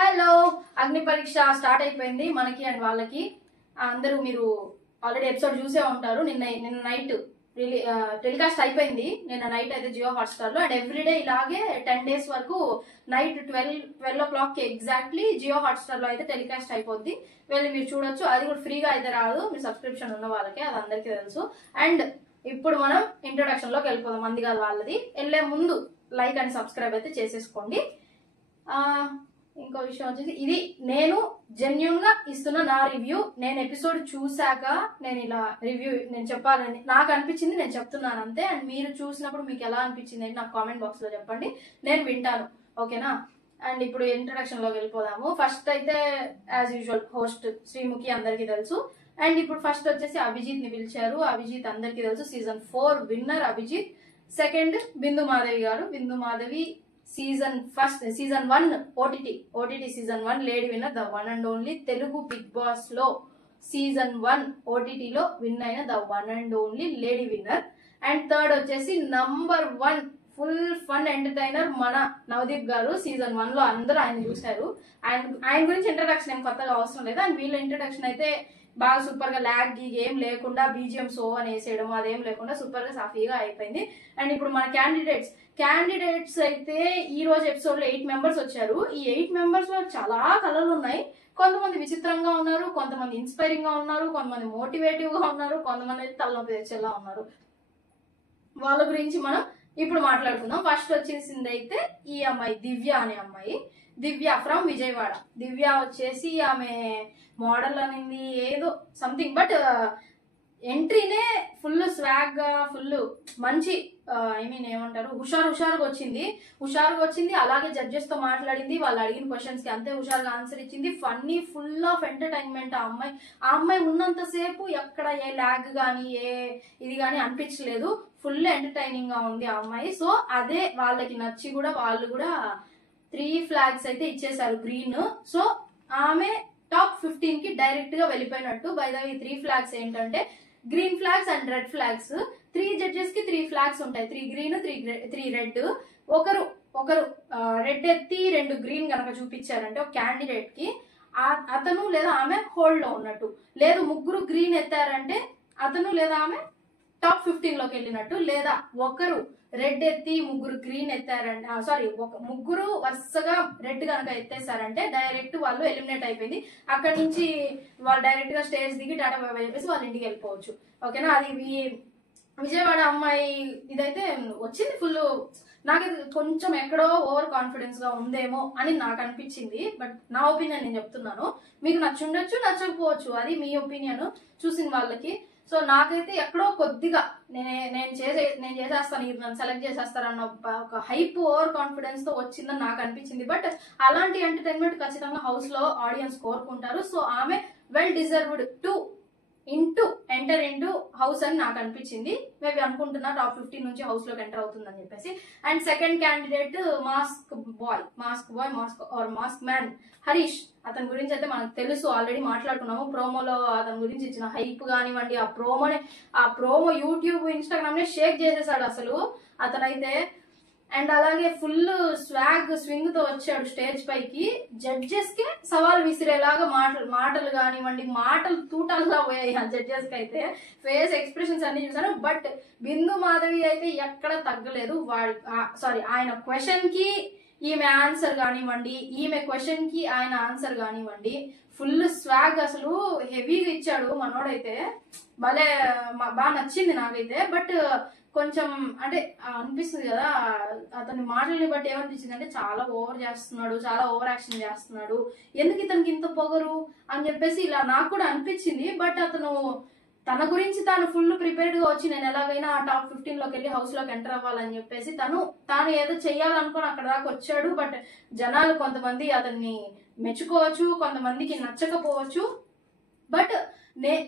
Hello అగ్ని పరీక్ష start అయిపోయింది మనకి అండ్ వాళ్ళకి. అందరూ మీరు ఆల్రెడీ ఎపిసోడ్ చూసే ఉంటారు. నిన్న నైట్ టెలికాస్ట్ అయిపోయింది. నిన్న నైట్ అయితే జియో హాట్స్టార్ లో. అండ్ ఎవ్రీడే ఇలాగే 10 days వరకు night 12 o'clock exactly Jio Hotstar లో అయితే టెలికాస్ట్ అయిపోద్ది. వెళ్ళి మీరు చూడొచ్చు. అది కూడా ఫ్రీగా అయితే రాదు, మీరు సబ్స్క్రిప్షన్ ఉన్న వాళ్ళకే, అది అందరికీ తెలుసు. అండ్ ఇప్పుడు మనం ఇంట్రొడక్షన్ లోకి వెళ్ళిపోదాం. మంది కాదు వాళ్ళది. వెళ్ళే ముందు లైక్ అండ్ సబ్స్క్రైబ్ అయితే చేసేసుకోండి. ఇంకో విషయం వచ్చేసి, ఇది నేను జెన్యున్ గా ఇస్తున్న నా రివ్యూ. నేను ఎపిసోడ్ చూసాక నేను ఇలా రివ్యూ నేను చెప్పాలని నాకు అనిపించింది, నేను చెప్తున్నాను అంతే. అండ్ మీరు చూసినప్పుడు మీకు ఎలా అనిపించింది అని నాకు కామెంట్ బాక్స్ లో చెప్పండి, నేను వింటాను. ఓకేనా? అండ్ ఇప్పుడు ఇంట్రొడక్షన్ లోకి వెళ్ళిపోదాము. ఫస్ట్ అయితే యాజ్ యూజువల్ హోస్ట్ శ్రీముఖి అందరికీ తెలుసు. అండ్ ఇప్పుడు ఫస్ట్ వచ్చేసి అభిజిత్ ని పిలిచారు. అభిజిత్ అందరికీ తెలుసు, season 4 winner Abhijeet. Second Bindu Madhavi గారు. Bindu Madhavi season 1 OTT season 1 lady winner, the one and only. Telugu Bigg Boss లో సీజన్ 1 ఓటీటీలో విన్ అయిన the one and only lady winner. And third వచ్చేసి నంబర్ 1 ఫుల్ ఫన్ ఎంటర్టైనర్ మన నవదీప్ గారు. సీజన్ 1 లో అందరూ ఆయన చూశారు. ఆయన గురించి ఇంట్రడక్షన్ ఏం కొత్తగా అవసరం లేదు. అండ్ వీళ్ళ ఇంట్రడక్షన్ అయితే బాగా సూపర్ గా ల్యాగ్ ఏం లేకుండా బీజిఎం సో అని వేసేయడం అదేం లేకుండా సూపర్ గా సాఫీగా అయిపోయింది. అండ్ ఇప్పుడు మన క్యాండిడేట్స్ అయితే ఈ రోజు ఎపిసోడ్ లో 8 members వచ్చారు. ఈ 8 members లో చాలా కళలు ఉన్నాయి. కొంతమంది విచిత్రంగా ఉన్నారు, కొంతమంది ఇన్స్పైరింగ్ గా ఉన్నారు, కొంతమంది మోటివేటివ్ గా ఉన్నారు, కొంతమంది అయితే తలనొప్పి తెచ్చేలా ఉన్నారు. వాళ్ళ గురించి మనం ఇప్పుడు మాట్లాడుకుందాం. ఫస్ట్ వచ్చేసింది అయితే ఈ అమ్మాయి దివ్య అనే అమ్మాయి. దివ్య ఫ్రమ్ విజయవాడ. దివ్య వచ్చేసి ఆమె మోడల్ అనింది ఏదో సంథింగ్, బట్ ఎంట్రీనే ఫుల్ స్వాగ్ గా, ఫుల్ మంచి ఏమంటారు, హుషారుగా వచ్చింది. అలాగే జడ్జెస్ తో మాట్లాడింది. వాళ్ళు అడిగిన క్వశ్చన్స్ కి అంతే హుషారుగా ఆన్సర్ ఇచ్చింది. Funny, full of entertainment. ఆ అమ్మాయి ఉన్నంతసేపు ఎక్కడ ఏ ల్యాగ్ గానీ ఏ ఇది గానీ అనిపించలేదు. ఫుల్ ఎంటర్టైనింగ్ గా ఉంది ఆ అమ్మాయి. సో అదే వాళ్ళకి నచ్చి కూడా వాళ్ళు కూడా 3 flags అయితే ఇచ్చేసారు గ్రీన్. సో ఆమె టాప్ 15 కి డైరెక్ట్ గా వెళ్ళిపోయినట్టు. బై ద వే 3 flags ఏంటంటే green flags and red flags. 3 judges కి 3 flags ఉంటాయి, 3 green 3 red. ఒకరు రెడ్ ఎత్తి 2 green గనక చూపించారంటే ఒక క్యాండిడేట్ కి అతను లేదా ఆమె హోల్డ్ లో ఉన్నట్టు. లేదు ముగ్గురు గ్రీన్ ఎత్తారంటే అతను లేదా ఆమె టాప్ 15 లోకి వెళ్ళినట్టు. లేదా ఒకరు రెడ్ ఎత్తి ముగ్గురు గ్రీన్ ఎత్తారంటే ముగ్గురు వరుసగా రెడ్ కనుక ఎత్తేసారంటే డైరెక్ట్ వాళ్ళు ఎలిమినేట్ అయిపోయింది. అక్కడ నుంచి వాళ్ళు డైరెక్ట్ గా స్టేజ్ దిగి టాటా బై బై చెప్పేసి వాళ్ళ ఇంటికి వెళ్ళిపోవచ్చు. ఓకేనా? అది విజయవాడ అమ్మాయి ఇదైతే వచ్చింది ఫుల్. నాకు కొంచెం ఎక్కడో ఓవర్ కాన్ఫిడెన్స్ గా ఉందేమో అని నాకు అనిపించింది. బట్ నా ఒపీనియన్ నేను చెప్తున్నాను. మీకు నచ్చుండొచ్చు, నచ్చకపోవచ్చు, అది మీ ఒపీనియన్ చూసిన వాళ్ళకి. సో నాకైతే ఎక్కడో కొద్దిగా నేను చేసేస్తాను, నన్ను సెలెక్ట్ చేసేస్తారన్న ఒక హైప్, ఓవర్ కాన్ఫిడెన్స్ తో వచ్చిందని నాకు అనిపించింది. బట్ అలాంటి ఎంటర్టైన్మెంట్ ఖచ్చితంగా హౌస్ లో ఆడియన్స్ కోరుకుంటారు. సో ఆమె well deserved to enter into house అని నాకు అనిపించింది. మేబీ అనుకుంటున్నా టాప్ 15 నుంచి హౌస్ లోకి ఎంటర్ అవుతుందని చెప్పేసి. And second candidate mask man Harish. అతని గురించి అయితే మనకు తెలుసు, ఆల్రెడీ మాట్లాడుకున్నాము. ప్రోమోలో అతని గురించి ఇచ్చిన హైప్ కానివ్వండి, ఆ ప్రోమో యూట్యూబ్ ఇన్స్టాగ్రామ్ నే షేక్ చేసేసాడు అసలు అతనైతే. అండ్ అలాగే ఫుల్ స్వింగ్ తో వచ్చాడు స్టేజ్ పైకి. జడ్జెస్ కి సవాల్ విసిరేలాగా మాటలు కానివ్వండి, మాటలు తూటాలుగా పోయాయి ఆ జడ్జెస్ కి అయితే. ఫేస్ ఎక్స్ప్రెషన్స్ అన్ని చూసాను. బట్ బిందు మాధవి అయితే ఎక్కడ తగ్గలేదు. ఆయన క్వశ్చన్ కి ఈమె ఆన్సర్ కానివ్వండి, ఈమె క్వశ్చన్ కి ఆయన ఆన్సర్ కానివ్వండి, ఫుల్ స్వాగ్ అసలు హెవీగా ఇచ్చాడు మనోడైతే. భలే బాగా నచ్చింది నాకైతే. బట్ కొంచెం అంటే అనిపిస్తుంది కదా, అతని మాటల్ని బట్టి ఏమనిపించింది అంటే చాలా ఓవర్ చేస్తున్నాడు, చాలా ఓవర్ యాక్షన్ చేస్తున్నాడు, ఎందుకు ఇతనికి ఇంత పొగరు అని చెప్పేసి ఇలా నాకు కూడా అనిపించింది. బట్ అతను తన గురించి తాను ఫుల్ ప్రిపేర్డ్ గా వచ్చి నేను ఎలాగైనా ఆ టాప్ 15 లోకి వెళ్ళి హౌస్ లోకి ఎంటర్ అవ్వాలని చెప్పేసి తాను ఏదో చెయ్యాలనుకుని అక్కడ దాకా వచ్చాడు. బట్ జనాలు కొంతమంది అతన్ని మెచ్చుకోవచ్చు, కొంతమందికి నచ్చకపోవచ్చు. బట్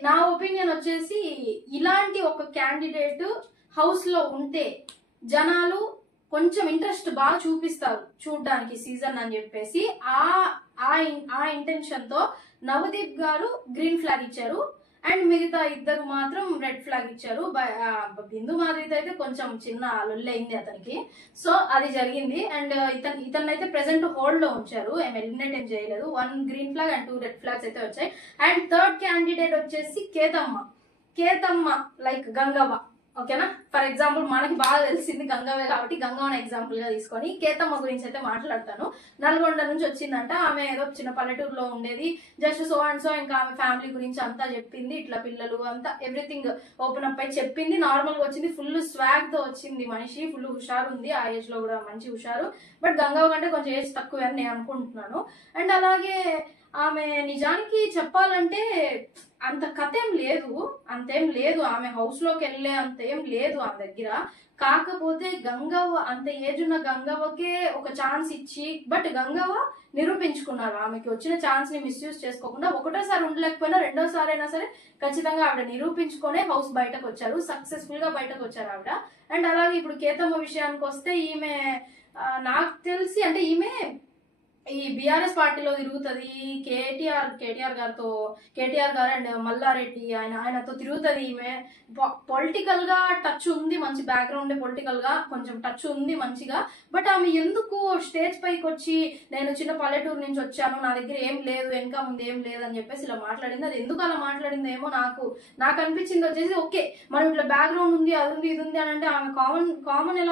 నా ఒపీనియన్ వచ్చేసి ఇలాంటి ఒక క్యాండిడేట్ హౌస్ లో ఉంటే జనాలు కొంచెం ఇంట్రెస్ట్ బాగా చూపిస్తారు చూడడానికి సీజన్ అని చెప్పేసి. ఆ ఇంటెన్షన్ తో నవదీప్ గారు గ్రీన్ ఫ్లాగ్ ఇచ్చారు. అండ్ మిగతా ఇద్దరు మాత్రం రెడ్ ఫ్లాగ్ ఇచ్చారు. బిందు మాధవితో అయితే కొంచెం చిన్న లొల్లి అయింది అతనికి, సో అది జరిగింది. అండ్ ఇతనైతే ప్రెసెంట్ హోల్డ్ లో ఉంచారు, ఏం ఎలిమినేట్ ఏం చేయలేదు. 1 green flag and 2 red flags అయితే వచ్చాయి. అండ్ థర్డ్ క్యాండిడేట్ వచ్చేసి కేతమ్మ లైక్ గంగవ్వ, ఓకేనా. ఫర్ ఎగ్జాంపుల్ మనకి బాగా తెలిసింది గంగవ్వే కాబట్టి గంగవ్వని ఎగ్జాంపుల్ గా తీసుకొని కేతమ్మ గురించి అయితే మాట్లాడతాను. నల్గొండ నుంచి వచ్చిందంట, ఆమె ఏదో చిన్న పల్లెటూరులో ఉండేది, జస్ట్ సో అండ్ సో, ఇంకా ఆమె ఫ్యామిలీ గురించి అంతా చెప్పింది, ఇట్లా పిల్లలు అంతా ఎవ్రీథింగ్ ఓపెన్ అప్ అయి చెప్పింది. నార్మల్ గా వచ్చింది, ఫుల్ స్వాగ్ తో వచ్చింది మనిషి, ఫుల్ హుషారు ఉంది, ఆ ఏజ్ లో కూడా మంచి హుషారు. బట్ గంగవ్వ కంటే కొంచెం ఏజ్ తక్కువ అని నేను అనుకుంటున్నాను. అండ్ అలాగే ఆమె నిజానికి చెప్పాలంటే అంత కథ అంతేం లేదు, ఆమె హౌస్ లోకి వెళ్ళే అంతేం లేదు ఆమె దగ్గర. కాకపోతే గంగవ్వ అంత ఏజ్ ఉన్న గంగవ్వకే ఒక ఛాన్స్ ఇచ్చి, బట్ గంగవ్వ నిరూపించుకున్నారు, ఆమెకి వచ్చిన ఛాన్స్ ని మిస్యూజ్ చేసుకోకుండా. ఒకటోసారి ఉండలేకపోయినా రెండోసారి అయినా సరే ఖచ్చితంగా ఆవిడ నిరూపించుకునే హౌస్ బయటకు వచ్చారు, సక్సెస్ఫుల్ గా బయటకు వచ్చారు ఆవిడ. అండ్ అలాగే ఇప్పుడు కేతమ్మ విషయానికి వస్తే, ఈమె నాకు తెలిసి అంటే ఈమె ఈ బీఆర్ఎస్ పార్టీలో తిరుగుతుంది, కేటీఆర్ గారు అండ్ మల్లారెడ్డి ఆయనతో తిరుగుతుంది. ఈమె పొలిటికల్ గా టచ్ ఉంది, మంచి బ్యాక్గ్రౌండ్ పొలిటికల్ గా కొంచెం టచ్ ఉంది మంచిగా. బట్ ఆమె ఎందుకు స్టేజ్ పైకి వచ్చి నేను చిన్న పల్లెటూరు నుంచి వచ్చాను, నా దగ్గర ఏం లేదు, వెనక ముందు ఏం లేదు అని చెప్పేసి ఇలా మాట్లాడింది. అది ఎందుకు అలా మాట్లాడిందేమో నాకు అనిపించింది వచ్చేసి, ఓకే మనం ఇట్లా బ్యాక్గ్రౌండ్ ఉంది, అది ఉంది, ఇది ఉంది అని అంటే ఆమె కామనర్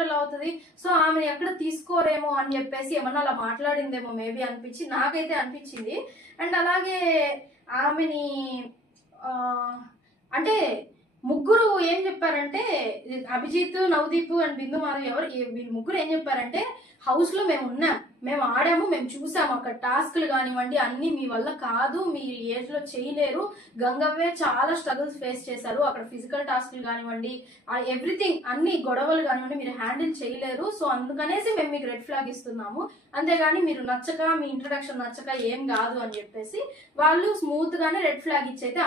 ఎలా అవుతుంది, సో ఆమె ఎక్కడ తీసుకోరేమో అని చెప్పేసి ఏమన్నా అలా మాట్లాడిందేమో మేబీ నాకైతే అనిపించింది. అండ్ అలాగే ఆమెని అంటే ముగ్గురు ఏం చెప్పారంటే, అభిజిత్, నవదీప్ అండ్ బిందు మాధవి వీళ్ళు ముగ్గురు ఏం చెప్పారంటే, హౌస్ లో మేము ఆడాము, మేము చూసాము, అక్కడ టాస్క్లు కానివ్వండి అన్ని మీ వల్ల కాదు, మీ ఏజ్ లో చేయలేరు. గంగవ్వే చాలా స్ట్రగుల్స్ ఫేస్ చేశారు అక్కడ, ఫిజికల్ టాస్క్లు కానివ్వండి, ఎవ్రీథింగ్ అన్ని గొడవలు కానివ్వండి మీరు హ్యాండిల్ చేయలేరు, సో అందుకనేసి మేము మీకు రెడ్ ఫ్లాగ్ ఇస్తున్నాము, అంతేగాని మీరు నచ్చక, మీ ఇంట్రడక్షన్ నచ్చక ఏం కాదు అని చెప్పేసి వాళ్ళు స్మూత్ గానే రెడ్ ఫ్లాగ్ ఇచ్చైతే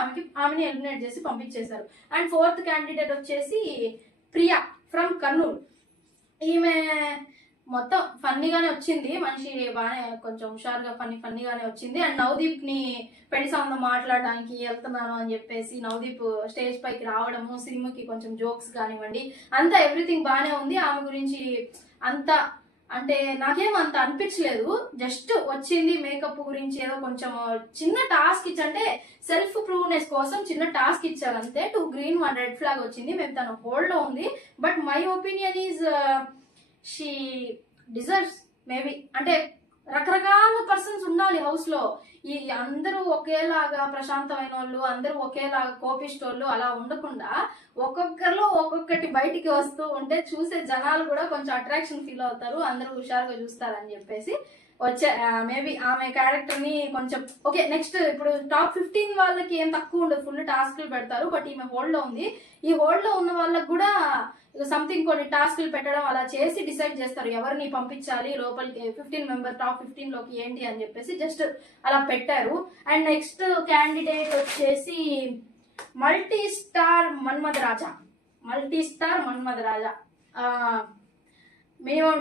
ఆమెని ఎలిమినేట్ చేసి పంపించేశారు. అండ్ ఫోర్త్ క్యాండిడేట్ వచ్చేసి ప్రియా ఫ్రమ్ కర్నూలు. ఈమె మొత్తం ఫన్నీగానే వచ్చింది, మనిషి బాగానే కొంచెం హుషారుగా ఫన్నీగానే వచ్చింది. అండ్ నవదీప్ ని పెళ్లి సంబంధం మాట్లాడడానికి వెళ్తున్నాను అని చెప్పేసి నవదీప్ స్టేజ్ పైకి రావడము, సినిమాకి కొంచెం జోక్స్ కానివ్వండి అంతా ఎవ్రీథింగ్ బాగానే ఉంది. ఆమె గురించి అంత అంటే నాకేం అంత అనిపించలేదు, జస్ట్ వచ్చింది మేకప్ గురించి ఏదో కొంచెం చిన్న టాస్క్ ఇచ్చంటే సెల్ఫ్ ప్రూవ్నెస్ కోసం చిన్న టాస్క్ ఇచ్చారు అంతే. 2 గ్రీన్ 1 రెడ్ ఫ్లాగ్ వచ్చింది, మేము తన హోల్డ్ లో ఉంది. But my opinion is she deserves maybe, అంటే రకరకాల పర్సన్స్ ఉండాలి హౌస్ లో, ఈ అందరూ ఒకేలాగా ప్రశాంతమైన వాళ్ళు, అందరూ ఒకేలాగా కోపిష్టోళ్ళు అలా ఉండకుండా ఒక్కొక్కరిలో ఒక్కొక్కటి బయటికి వస్తూ ఉంటే చూసే జనాలు కూడా కొంచెం అట్రాక్షన్ ఫీల్ అవుతారు, అందరూ హుషారుగా చూస్తారని చెప్పేసి మేబీ ఆమె క్యారెక్టర్ ని కొంచెం ఓకే. నెక్స్ట్ ఇప్పుడు టాప్ 15 వాళ్ళకి ఏం తక్కువ ఉండదు, ఫుల్ టాస్క్లు పెడతారు. బట్ ఈమె హోల్డ్ లో ఉంది, ఈ హోల్డ్ లో ఉన్న వాళ్ళకి కూడా సంథింగ్ కొన్ని టాస్క్లు పెట్టడం అలా చేసి డిసైడ్ చేస్తారు ఎవరిని పంపించాలి లోపలికి, 15 మెంబర్ టాప్ 15 లోకి ఏంటి అని చెప్పేసి జస్ట్ అలా పెట్టారు. అండ్ నెక్స్ట్ క్యాండిడేట్ వచ్చేసి మల్టీ స్టార్ మన్మథ రాజా. మినిమం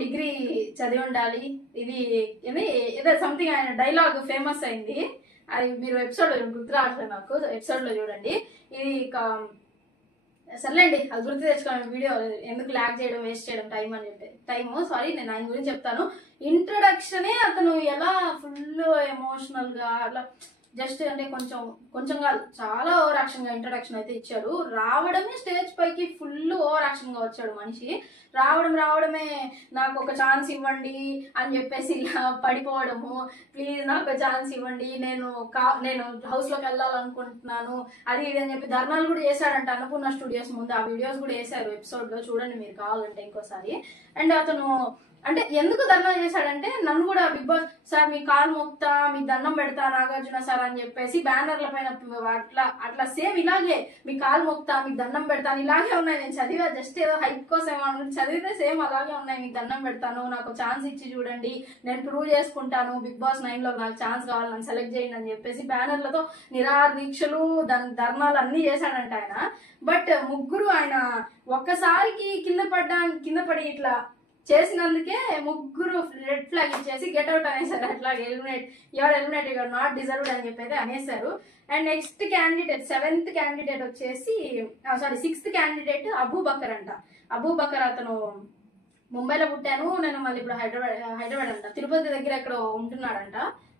డిగ్రీ చదివి ఉండాలి. ఇది ఏదో సంథింగ్ ఆయన డైలాగ్ ఫేమస్ అయింది, అది మీరు ఎపిసోడ్ గుర్తు రావట్లేదు నాకు, ఎపిసోడ్ లో చూడండి. ఇది సర్లేండి అది గుర్తు తెచ్చుకోవాలి, వీడియో ఎందుకు లాగ్ చేయడం, వేస్ట్ చేయడం సారీ. నేను ఆయన గురించి చెప్తాను. ఇంట్రొడక్షనే అతను ఎలా ఫుల్ ఎమోషనల్ గా అట్లా జస్ట్ అంటే కొంచెం కాదు చాలా ఓవర్ యాక్షన్ గా ఇంట్రొడక్షన్ అయితే ఇచ్చాడు. రావడమే స్టేజ్ పైకి ఫుల్ ఓవర్ యాక్షన్ గా వచ్చాడు మనిషి. రావడమే నాకు ఒక ఛాన్స్ ఇవ్వండి అని చెప్పేసి ఇలా పడిపోవడము, ప్లీజ్ నాకు ఒక ఛాన్స్ ఇవ్వండి, నేను హౌస్ లోకి వెళ్ళాలనుకుంటున్నాను అది ఇది అని చెప్పి ధర్నాలు కూడా చేశాడంట అన్నపూర్ణ స్టూడియోస్ ముందు. ఆ వీడియోస్ కూడా వేశారు ఎపిసోడ్ లో, చూడండి మీరు కావాలంటే ఇంకోసారి. అండ్ అతను అంటే ఎందుకు దండం చేశాడంటే, నన్ను కూడా బిగ్ బాస్ సార్ మీ కాలు మోపుతా, మీ దండం పెడతా నాగార్జున సార్ అని చెప్పేసి బ్యానర్ల పైన అట్లా సేమ్ ఇలాగే మీ కాలు మోపుతా, మీకు దండం పెడతాను ఇలాగే ఉన్నాయి. నేను చదివా జస్ట్ ఏదో హైప్ కోసం చదివితే సేమ్ అలాగే ఉన్నాయి. మీకు దండం పెడతాను, నాకు ఛాన్స్ ఇచ్చి చూడండి, నేను ప్రూవ్ చేసుకుంటాను, బిగ్ బాస్ 9 లో నాకు ఛాన్స్ కావాలి, నన్ను సెలెక్ట్ చేయండి అని చెప్పేసి బ్యానర్లతో నిరాహార దీక్షలు ధర్నాలు అన్ని చేశాడంట ఆయన. బట్ ముగ్గురు ఆయన ఒక్కసారికి కింద పడి ఇట్లా చేసినందుకే ముగ్గురు రెడ్ ఫ్లాగ్ ఇచ్చేసి గెట్ అవుట్ అనేసారు. అట్లా eliminate, your eliminate, your not deserved అని చెప్పి అయితే అనేసారు. And next candidate, 7th candidate వచ్చేసి సారీ 6th క్యాండిడేట్ అబూబకర్ అంట. అబూబకర్ అతను ముంబైలో పుట్టాను నేను, మళ్ళీ ఇప్పుడు హైదరాబాద్ అంట, తిరుపతి దగ్గర ఎక్కడో ఉంటున్నాడంట,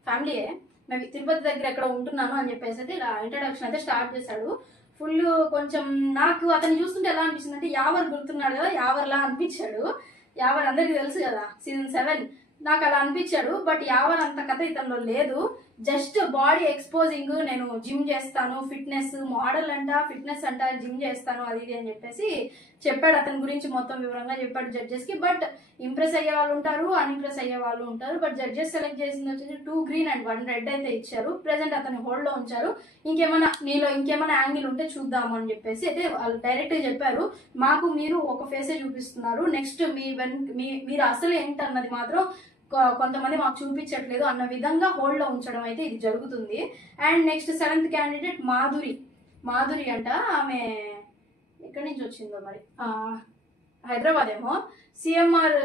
ఫ్యామిలీయే మేబీ తిరుపతి దగ్గర ఎక్కడో ఉంటున్నాను అని చెప్పేసి అయితే ఇలా ఇంట్రడక్షన్ అయితే స్టార్ట్ చేశాడు. ఫుల్ కొంచెం నాకు అతను చూస్తుంటే ఎలా అనిపించింది అంటే యావర్ గుర్తున్నాడు కదా, యావర్లా అనిపించాడు. యావర్ అందరికి తెలుసు కదా సీజన్ 7, నాకు అలా అనిపించాడు. బట్ యావర్ అంత కథ ఇతనిలో లేదు. జస్ట్ బాడీ ఎక్స్పోజింగ్, నేను జిమ్ చేస్తాను, ఫిట్నెస్ మోడల్ అంట, ఫిట్నెస్ అంట, జిమ్ చేస్తాను అది ఇది అని చెప్పేసి చెప్పాడు. అతని గురించి మొత్తం వివరంగా చెప్పాడు జడ్జెస్ కి. బట్ ఇంప్రెస్ అయ్యే వాళ్ళు ఉంటారు, అన్ఇంప్రెస్ అయ్యే వాళ్ళు ఉంటారు. బట్ జడ్జెస్ సెలెక్ట్ చేసింది వచ్చేసి 2 గ్రీన్ అండ్ 1 రెడ్ అయితే ఇచ్చారు. ప్రెసెంట్ అతని హోల్డ్ లో ఉంచారు. నీలో ఇంకేమైనా యాంగిల్ ఉంటే చూద్దాము అని చెప్పేసి అయితే వాళ్ళు డైరెక్ట్ గా చెప్పారు. మాకు మీరు ఒక ఫేసే చూపిస్తున్నారు, నెక్స్ట్ మీరు అసలు ఏంటన్నది మాత్రం కొంతమంది మాకు చూపించట్లేదు అన్న విధంగా హోల్డ్ లో ఉంచడం అయితే ఇది జరుగుతుంది. And next 7th candidate Madhuri అంట. ఆమె ఎక్కడి నుంచి వచ్చిందో మరి, హైదరాబాద్ ఏమో. సిఎంఆర్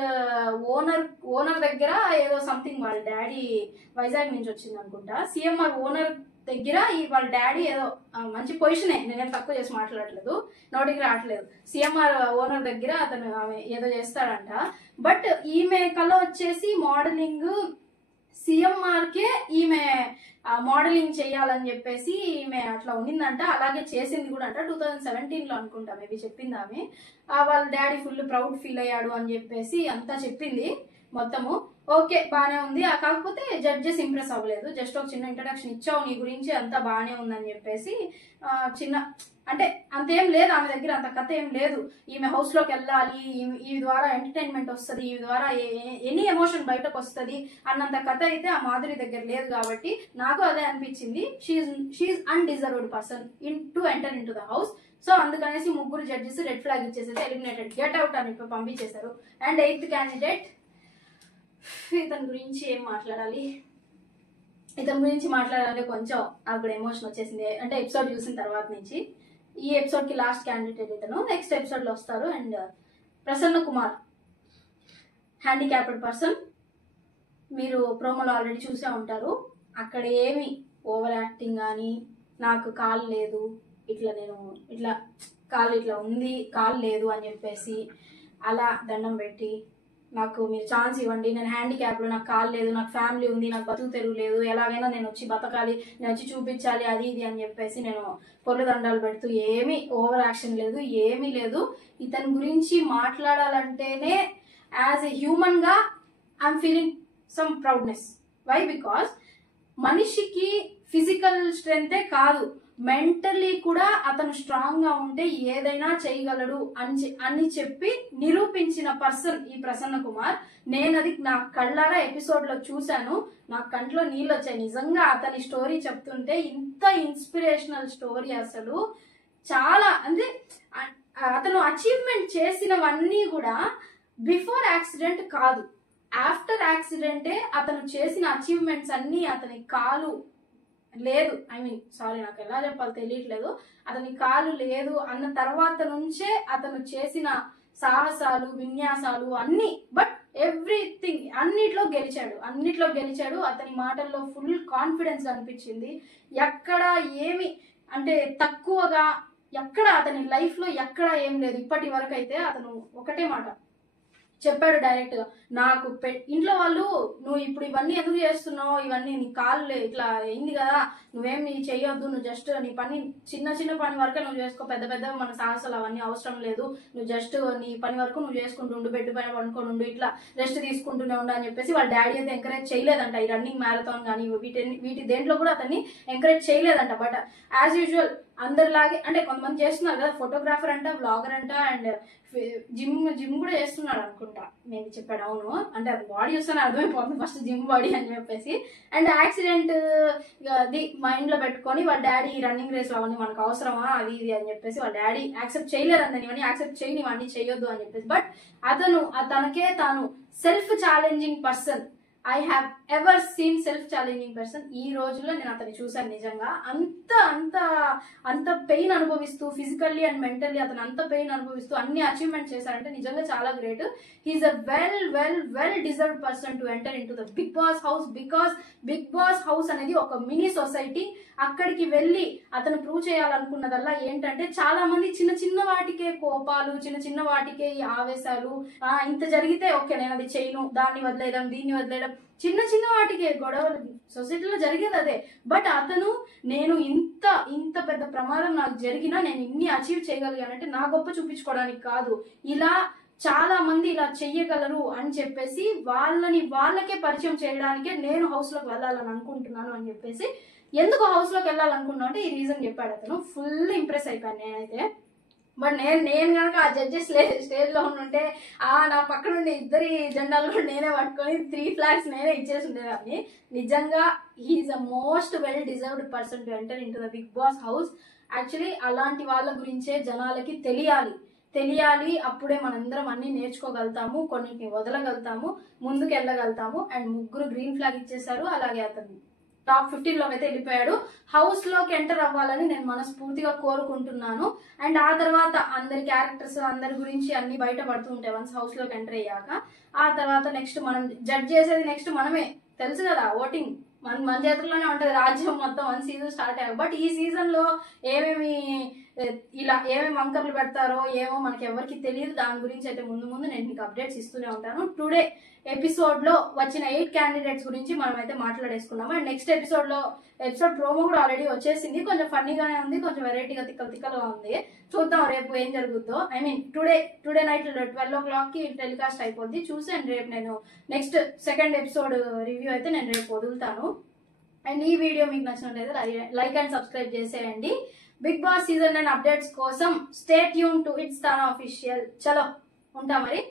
ఓనర్ దగ్గర ఏదో సంథింగ్, వాళ్ళ డాడీ వైజాగ్ నుంచి వచ్చింది అనుకుంటా. సిఎంఆర్ ఓనర్ దగ్గర వాళ్ళ డాడీ ఏదో మంచి పొజిషనే, నేనేం తక్కువ చేసి మాట్లాడలేదు, నోటికి రావట్లేదు. సిఎంఆర్ ఓనర్ దగ్గర అతను ఆమె ఏదో చేస్తాడంట. బట్ ఈమె కళ వచ్చేసి మోడలింగ్, సిఎంఆర్కే ఈమె మోడలింగ్ చేయాలని చెప్పేసి ఈమె అట్లా ఉండిందంట. అలాగే చేసింది కూడా అంట 2017లో అనుకుంటా మేబీ చెప్పింది ఆమె. వాళ్ళ డాడీ ఫుల్ ప్రౌడ్ ఫీల్ అయ్యాడు అని చెప్పేసి అంతా చెప్పింది మొత్తము. ఓకే బానే ఉంది. కాకపోతే జడ్జెస్ ఇంప్రెస్ అవ్వలేదు. జస్ట్ ఒక చిన్న ఇంట్రడక్షన్ ఇచ్చావు నీ గురించి, అంతా బానే ఉందని చెప్పేసి చిన్న అంటే అంతేం లేదు ఆమె దగ్గర, అంత కథ ఏం లేదు. ఈమె హౌస్ లోకి వెళ్ళాలి, ఈ ద్వారా ఎంటర్టైన్మెంట్ వస్తుంది, ఈ ద్వారా ఎనీ ఎమోషన్ బయటకు వస్తుంది అన్నంత కథ అయితే ఆ మాధురి దగ్గర లేదు. కాబట్టి నాకు అదే అనిపించింది, she undeserved person to enter in to the house. So అందుకనేసి ముగ్గురు జడ్జెస్ రెడ్ ఫ్లాగ్ ఇచ్చేసి ఎలిమినేటెడ్, గెట్ అవుట్ అని పంపించేశారు. అండ్ 8th క్యాండిడేట్, ఇతని గురించి ఏం మాట్లాడాలి, ఇతని గురించి మాట్లాడాలంటే కొంచెం నాకు ఎమోషన్ వచ్చేసింది. అంటే ఎపిసోడ్ చూసిన తర్వాత నుంచి, ఈ ఎపిసోడ్ కి లాస్ట్ క్యాండిడేట్ ఇతను, నెక్స్ట్ ఎపిసోడ్ లో వస్తారు. And Prasanna Kumar, handicapped person, మీరు ప్రోమోలో ఆల్రెడీ చూసే ఉంటారు. అక్కడ ఏమి ఓవర్ యాక్టింగ్ కానీ, నాకు కాలు లేదు, ఇట్లా కాలు ఇట్లా ఉంది, కాలు లేదు అని చెప్పేసి అలా దండం పెట్టి నాకు మీరు ఛాన్స్ ఇవ్వండి, నేను హ్యాండిక్యాప్డ్, నాకు కాలు లేదు, నాకు ఫ్యామిలీ ఉంది, నాకు బతుకు తెరువు లేదు, ఎలాగైనా నేను వచ్చి బతకాలి, నేను వచ్చి చూపించాలి అది ఇది అని చెప్పేసి నేను పొర్లు దండాలు పెడుతూ, ఏమీ ఓవర్ యాక్షన్ లేదు, ఏమీ లేదు. ఇతని గురించి మాట్లాడాలంటేనే యాజ్ ఎ హ్యూమన్ గా I'm feeling some proudness. Why? Because మనిషికి ఫిజికల్ స్ట్రెంతే కాదు, మెంటల్లీ కూడా అతను స్ట్రాంగ్ గా ఉంటే ఏదైనా చేయగలడు అని చెప్పి నిరూపించిన పర్సన్ ఈ ప్రసన్న కుమార్. నేను అది నా కళ్ళారా ఎపిసోడ్ లో చూశాను, నా కంట్లో నీళ్ళు వచ్చాయి నిజంగా. అతని స్టోరీ చెప్తుంటే ఇంత ఇన్స్పిరేషనల్ స్టోరీ, అసలు చాలా అంటే అతను అచీవ్మెంట్ చేసినవన్నీ కూడా బిఫోర్ యాక్సిడెంట్ కాదు, ఆఫ్టర్ యాక్సిడెంటే అతను చేసిన అచీవ్మెంట్స్ అన్ని. అతని కాలు లేదు, సారీ నాకు ఎలా చెప్పాలో తెలియట్లేదు, అతని కాలు లేదు అన్న తర్వాత నుంచే అతను చేసిన సాహసాలు, విన్యాసాలు అన్ని, బట్ ఎవ్రీథింగ్ అన్నిట్లో గెలిచాడు. అతని మాటల్లో ఫుల్ కాన్ఫిడెన్స్ అనిపించింది. ఎక్కడ ఏమి అంటే తక్కువగా, ఎక్కడ అతని లైఫ్ లో ఎక్కడ ఏం లేదు ఇప్పటి వరకు అయితే. అతను ఒకటే మాట చెప్పాడు డైరెక్ట్ గా, నాకు ఇంట్లో వాళ్ళు నువ్వు ఇప్పుడు ఇవన్నీ ఎందుకు చేస్తున్నావు, ఇవన్నీ నీ కాళ్ళు ఇట్లా అయింది కదా, నువ్వేమి చెయ్యొద్దు, నువ్వు జస్ట్ నీ పని చిన్న పని వరకే నువ్వు చేసుకో, పెద్ద మన సాహసాలు అవన్నీ అవసరం లేదు, నువ్వు జస్ట్ నీ పని వరకు నువ్వు చేసుకుంటూ ఉండు, బెడ్ పైన పడుకొని ఉండు, ఇట్లా రెస్ట్ తీసుకుంటూనే ఉండు అని చెప్పేసి వాళ్ళ డాడీ అయితే ఎంకరేజ్ చేయలేదంట. ఈ రన్నింగ్ మ్యారథాన్ కానీ వీటి దేంట్లో కూడా అతన్ని ఎంకరేజ్ చేయలేదంట. బట్ యాజ్ యూజువల్ అందరిలాగే, అంటే కొంతమంది చేస్తున్నారు కదా, ఫోటోగ్రాఫర్ అంట, బ్లాగర్ అంట, అండ్ జిమ్ కూడా చేస్తున్నాడు అనుకుంటా, నేను చెప్పాడు. అవును, అంటే అది బాడీ చూస్తాను అర్థమైపోతుంది ఫస్ట్ జిమ్ బాడీ అని చెప్పేసి. అండ్ యాక్సిడెంట్ అది మైండ్ లో పెట్టుకొని వాళ్ళ డాడీ రన్నింగ్ రేస్ అవన్నీ మనకు అవసరమా అది ఇది అని చెప్పేసి వాళ్ళ డాడీ యాక్సెప్ట్ చేయలేదండి, ఇవన్నీ యాక్సెప్ట్ చేయని ఇవన్నీ చేయొద్దు అని చెప్పేసి. బట్ అతను తనకే తాను self challenging person, I have ever seen self challenging person. ఈ రోజుల్లో నేను అతన్ని చూశాను. నిజంగా అంత అంత అంత పెయిన్ అనుభవిస్తూ ఫిజికల్లీ అండ్ మెంటల్లీ అతను అంత పెయిన్ అనుభవిస్తూ అన్ని అచీవ్మెంట్ చేశారంటే నిజంగా చాలా great. He is a well deserved person to enter in to the Bigg Boss house. Because Bigg Boss house అనేది ఒక మినీ సొసైటీ. అక్కడికి వెళ్ళి అతను ప్రూవ్ చేయాలనుకున్నదల్లా ఏంటంటే చాలా మంది చిన్న చిన్న వాటికే కోపాలు, చిన్న చిన్న వాటికే ఈ ఆవేశాలు, ఇంత జరిగితే ఓకే నేను అది చేయను, దాన్ని వదిలేయడం, దీన్ని వదిలేయడం, చిన్న చిన్న వాటికే గొడవలు సొసైటీలో జరిగేది అదే. బట్ అతను నేను ఇంత పెద్ద ప్రమాదం నాకు జరిగినా నేను ఇన్ని అచీవ్ చేయగలిగానంటే నా గొప్ప చూపించుకోవడానికి కాదు, ఇలా చాలా మంది ఇలా చెయ్యగలరు అని చెప్పేసి వాళ్ళకే పరిచయం చేయడానికే నేను హౌస్ లోకి వెళ్ళాలని అనుకుంటున్నాను అని చెప్పేసి. ఎందుకు హౌస్ లోకి వెళ్ళాలనుకున్నా అంటే ఈ రీజన్ చెప్పాడు అతను. ఫుల్ ఇంప్రెస్ అయిపోయాను నేనైతే. బట్ నేను కనుక ఆ జడ్జెస్ స్టేజ్ లో ఉంటే నా పక్కన ఉండే ఇద్దరి జెండాలు కూడా నేనే పట్టుకొని 3 flags నేనే ఇచ్చేసి ఉండేదాన్ని. నిజంగా he is a most well deserved person to enter in to the Bigg Boss house. Actually అలాంటి వాళ్ళ గురించే జనాలకి తెలియాలి. అప్పుడే మనందరం అన్ని నేర్చుకోగలుగుతాము, కొన్నిటిని వదలగలుగుతాము, ముందుకు వెళ్ళగలుగుతాము. అండ్ 3 green flag ఇచ్చేసారు. అలాగే అతను టాప్ 15 లోకి అయితే వెళ్ళిపోయాడు. హౌస్ లోకి ఎంటర్ అవ్వాలని నేను మనస్ఫూర్తిగా కోరుకుంటున్నాను. అండ్ ఆ తర్వాత అందరి క్యారెక్టర్స్ అందరి గురించి అన్ని బయట పడుతూ ఉంటాయి వన్స్ హౌస్ లోకి ఎంటర్ అయ్యాక. ఆ తర్వాత నెక్స్ట్ మనం జడ్జ్ చేసేది నెక్స్ట్ మనమే, తెలుసు కదా, ఓటింగ్ మన చేతుల్లోనే ఉంటది రాజ్యం మొత్తం 1 సీజన్ స్టార్ట్ అయ్యాక. బట్ ఈ సీజన్ లో ఏమేమి వంకర్లు పెడతారో ఏమో మనకి ఎవరికి తెలియదు. దాని గురించి అయితే ముందు నేను మీకు అప్డేట్స్ ఇస్తూనే ఉంటాను. టుడే ఎపిసోడ్ లో వచ్చిన 8 క్యాండిడేట్స్ గురించి మనం అయితే మాట్లాడేసుకున్నాము. అండ్ నెక్స్ట్ ఎపిసోడ్ ప్రోమో కూడా ఆల్రెడీ వచ్చేసింది. కొంచెం ఫన్నీగానే ఉంది, కొంచెం వెరైటీగా తిక్కలుగా ఉంది. చూద్దాం రేపు ఏం జరుగుతుందో. I mean today night 12 o'clock కి టెలికాస్ట్ అయిపోద్ది. చూసి అండ్ రేపు నేను నెక్స్ట్ సెకండ్ ఎపిసోడ్ రివ్యూ అయితే నేను రేపు వదులుతాను. అండ్ ఈ వీడియో మీకు నచ్చినట్లయితే లైక్ అండ్ సబ్స్క్రైబ్ చేసేయండి. బిగ్ బాస్ సీజన్ 9 అప్డేట్స్ కోసం stay tune to it's TANA official. చలో ఉంటా మరి.